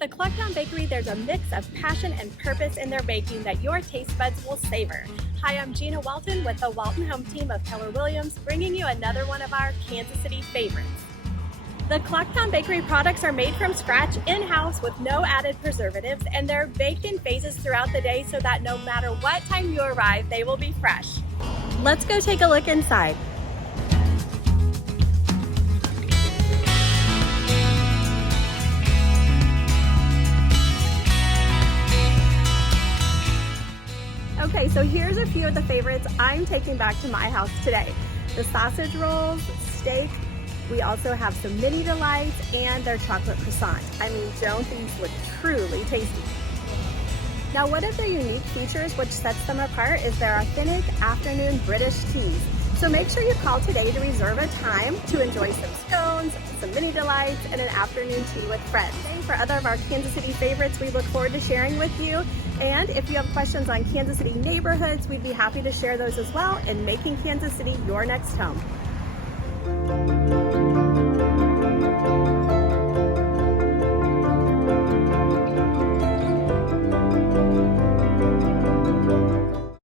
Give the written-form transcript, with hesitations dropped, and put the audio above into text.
The College Bakery, there's a mix of passion and purpose in their baking that your taste buds will savor. Hi, I'm Gina Walton with the Walton Home Team of Keller Williams, bringing you another one of our Kansas City favorites. The College Bakery products are made from scratch in-house with no added preservatives, and they're baked in phases throughout the day so that no matter what time you arrive, they will be fresh. Let's go take a look inside. Okay, so here's a few of the favorites I'm taking back to my house today. The sausage rolls, steak, we also have some mini delights, and their chocolate croissant. I mean, don't these look truly tasty? Now, one of their unique features which sets them apart is their authentic afternoon British teas. So make sure you call today to reserve a time to enjoy some scones, some mini delights, and an afternoon tea with friends. For other of our Kansas City favorites, we look forward to sharing with you. And if you have questions on Kansas City neighborhoods, we'd be happy to share those as well in making Kansas City your next home.